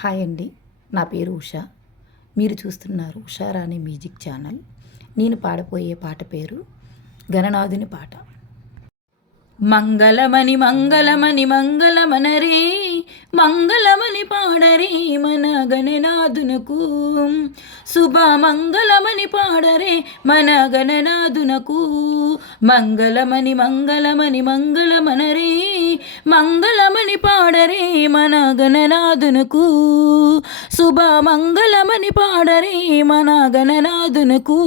Hi అండి, నా పేరు ఉషా. మీరు చూస్తున్నారు ఉషారాణి మ్యూజిక్ ఛానల్. నేను పాడబోయే పాట పేరు గణనాథుని పాట. మంగళమని మంగళమని మంగళమనరే, మంగళమని పాడరే మన గణనాథునకు. శుభ మంగళమని పాడరే మన గణనాథునకు. మంగళమని మంగళమని మంగళమనరే, మంగళమని పాడరే మన గణనాథునకు. శుభ మంగళమని పాడరే మన గణనాథునకు.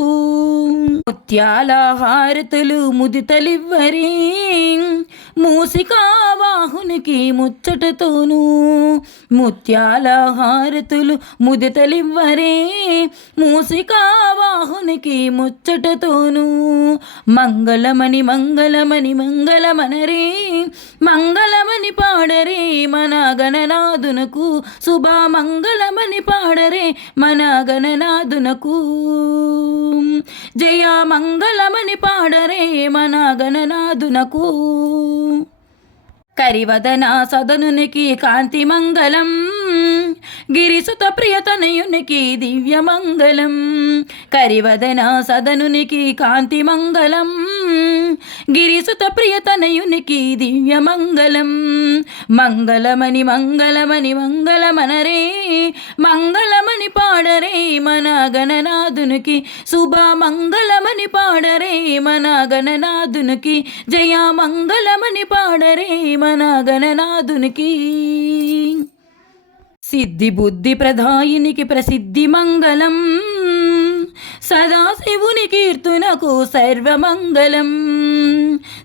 ముత్యాల హారతులు ముదితలివ్వరే, మూసికా వాహునికి ముచ్చటతోను. ముత్యాల హారతులు ముదితలివ్వరే, మూసికా వాహునికి ముచ్చటతోను. మంగళమని మంగళమని మంగళమనరే, మంగళమని పాడరే మన గణనాథునకు. శుభ మంగళమని పాడరే మన గణనాథునకు. జయ మంగళమని పాడరే మన గణనాథునకు. కరివదన సదనునికి కాంతి మంగళం, గిరిసుత ప్రియతనయునికి దివ్య మంగళం. కరివదన సదనునికి కాంతి మంగళం, గిరిసుత ప్రియతనయునికి దివ్య మంగళం. మంగళమని మంగళమని మంగళమనరే, మంగళమని పాడరే మన గణనాథునికి. శుభ మంగళమని పాడరే మన గణనాథునికి. జయ మంగళమని పాడరే మన గణనాథునికి. సిద్ధి బుద్ధి ప్రదాయినికి ప్రసిద్ధి మంగళం, సదాశివుని కీర్తనకు సర్వమంగళం.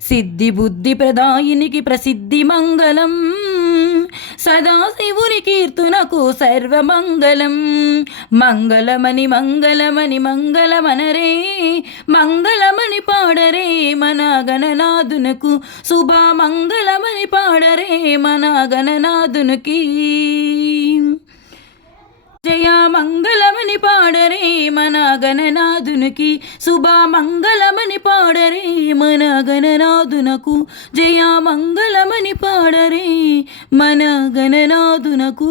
సిద్ధి బుద్ధి ప్రదాయినికి ప్రసిద్ధి మంగళం, సదాశివుని కీర్తనకు సర్వమంగళం. మంగళమని మంగళమని మంగళమనరే, మంగళమని పాడరే మన గణనాథునకు. శుభ మంగళమని పాడరే మన గణనాథునికి. జయ మంగళమని పాడరే మన గణనాథునికి. శుభ మంగళమని పాడరే మన గణనాథునకు. జయ మంగళమని పాడరే మన గణనాథునకు.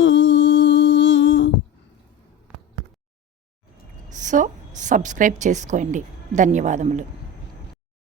సో సబ్స్క్రైబ్ చేసుకోండి. ధన్యవాదములు.